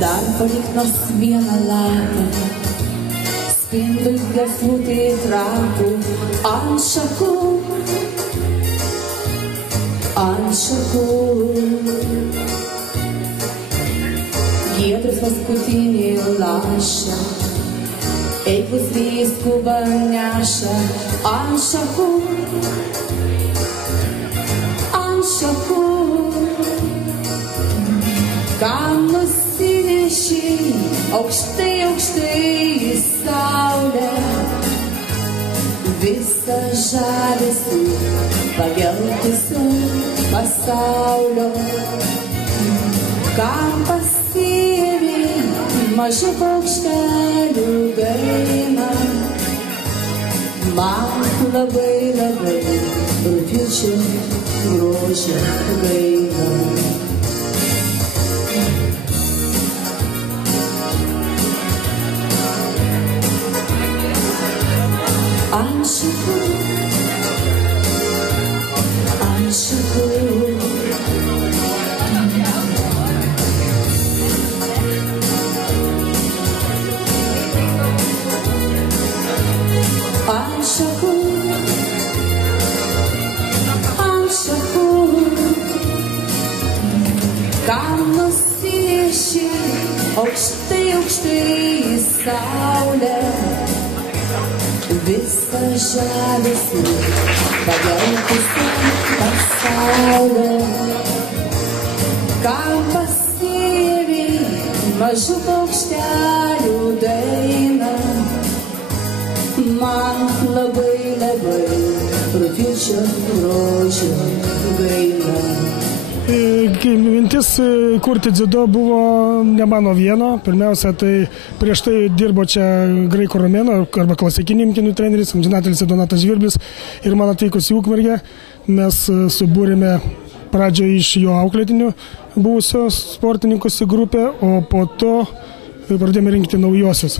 dar palik nors vieną lapą, spindui gefutį trapų ant šakų, ant šakų. Giedrus paskutinį lašą, eikvus vyskuba neša ant šakų, ant šakų. Kam nusineši aukštai, aukštai į saulę, visą žavesį pageltusio pasaulio. Kam pasiėmė mažų paukštelių dainą, man labai, labai rugpjūčio grožio gaila. Ant šakų, ant šakų. Ant šakų, ant šakų. Kam nusineši aukštai, aukštai į saulę, visą žavesį pageltusio pasaulio. Kam pasiėmė mažų paukštelių dainą, man labai, labai rugpjūčio grožio gaila. Mintis kurti dziudo buvo ne mano vieno. Pirmiausia, tai prieš tai dirbo čia graikų romėno arba klasikinių imtynių treneris, amžinatilsį Donatas Žvirblis, ir man atvykus į Ukmergę mes subūrėme pradžioje iš jo auklėtinių buvusios sportininkus į grupę, o po to pradėjome rinkti naujosius.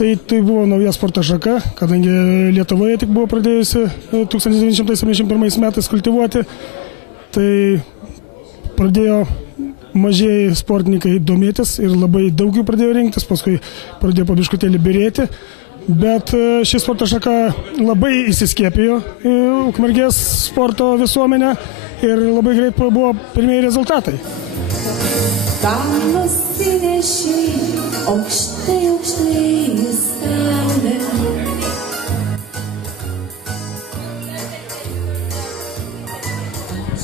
Tai buvo nauja sporto šaka, kadangi Lietuvoje tik buvo pradėjusi 1971 metais kultivuoti, tai pradėjo mažieji sportininkai domėtis ir labai daug jų pradėjo rinktis, paskui pradėjo po biškutėlį byrėti, bet ši sporto šaka labai įsiskiepijo į Ukmergės sporto visuomenę ir labai greit buvo pirmieji rezultatai. Kam nusineši aukštai, aukštai į saulę,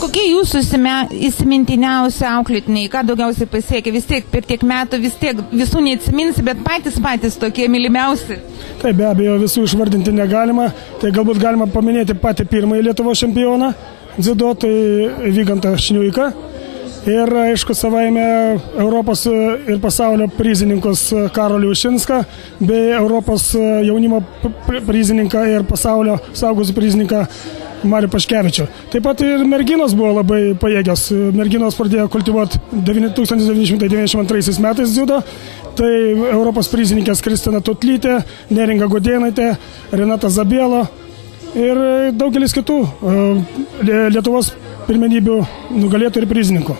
kokie jūsų įsimintiniausi auklėtiniai, ką daugiausiai pasiekė? Vis tiek per tiek metų, vis tiek visų neatsiminsi, bet patys tokie mylimiausi. Tai be abejo visų išvardinti negalima, tai galbūt galima paminėti patį pirmąjį Lietuvos čempioną dziudo, tai Vygantą Šniuiką. Ir aišku savaime Europos ir pasaulio prizininkus Karolį Ušinską, bei Europos jaunimo prizininką ir pasaulio suaugusių prizininką Marių Paškevičių. Taip pat ir merginos buvo labai pajėgios. Merginos pradėjo kultivuoti 1992 metais dziudo. Tai Europos prizininkės Kristina Tutlytė, Neringa Godėnaitė, Renata Zabielo ir daugelis kitų Lietuvos pirmenybių nugalėtų ir prizininkų.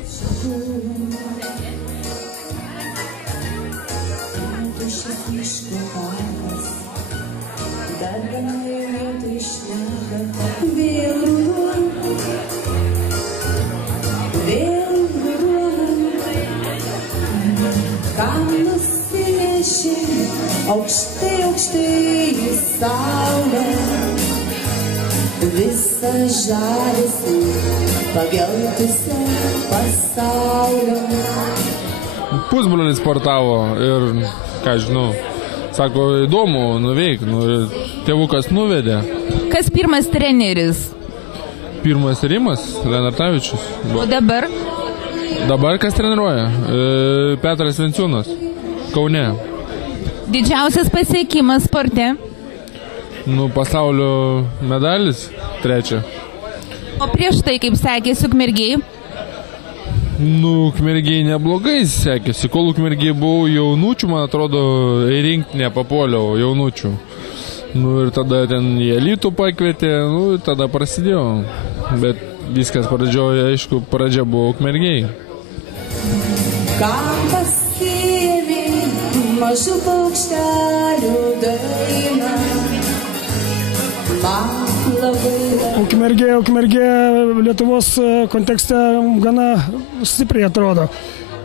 Kam nusineši aukštai, aukštai į saulę, visą žavesį pageltusio pasaulio. Pusbrolis sportavo ir, ką žinau, sako, įdomu nuveik, tėvukas nuvedė. Kas pirmas treneris? Pirmas Rimas Lenartavičius. O dabar? Dabar kas treniruoja? Petras Venciūnas, Kaune. Didžiausias pasiekimas sporte? Pasaulio medalis 3. O prieš tai, kaip sekėsi Ukmergėj? Ukmergėj neblogai sekėsi. Kol Ukmergėj buvau jaunučių, man atrodo, į rinktinę papuoliau jaunučių. Ir tada ten į elitų pakvietė, ir tada prasidėjo. Bet viskas pradžioje, aišku, pradžia buvo Ukmergėj. kam paskėmė mažų paukštelių dainą. Man labai Ukmergė Lietuvos kontekste gana stipriai atrodo.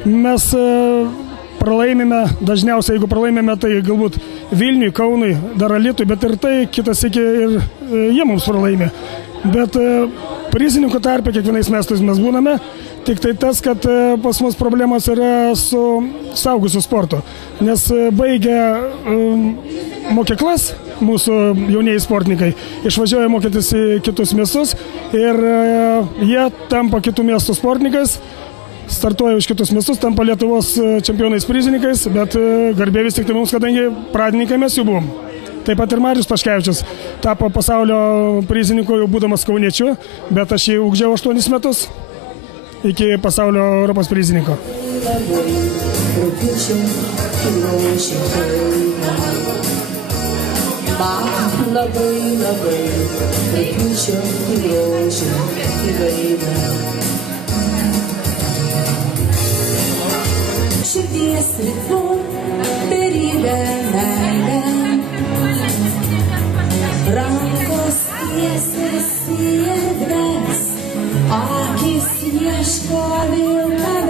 Mes pralaimime, dažniausiai jeigu pralaimime, tai galbūt Vilniui, Kaunui, dar Alytui, bet ir tai kitas iki ir jie mums pralaimė. Bet prizininkų tarpe kiekvienais metais mes būname, tik tai tas, kad pas mus problemas yra su saugusiu sportu, nes baigia mokyklas mūsų jaunieji sportininkai, išvažiuoja mokytis į kitus miestus ir jie tampa kitų miestų sportininkais, startuoja už kitus miestus, tampa Lietuvos čempionais prizininkais, bet garbė vis tik tai mums, kadangi pradininkai mes jau buvom. Taip pat ir Marius Paškevičius tapo pasaulio prizininku jau būdamas kauniečiu, bet aš jį ugdžiau 8 metus iki pasaulio Europos prizininko. Man labai rugpjūčio grožio įvaida. Širdies ritmu beribę meilę, rankos tiesias į erdves, akis ieško vilką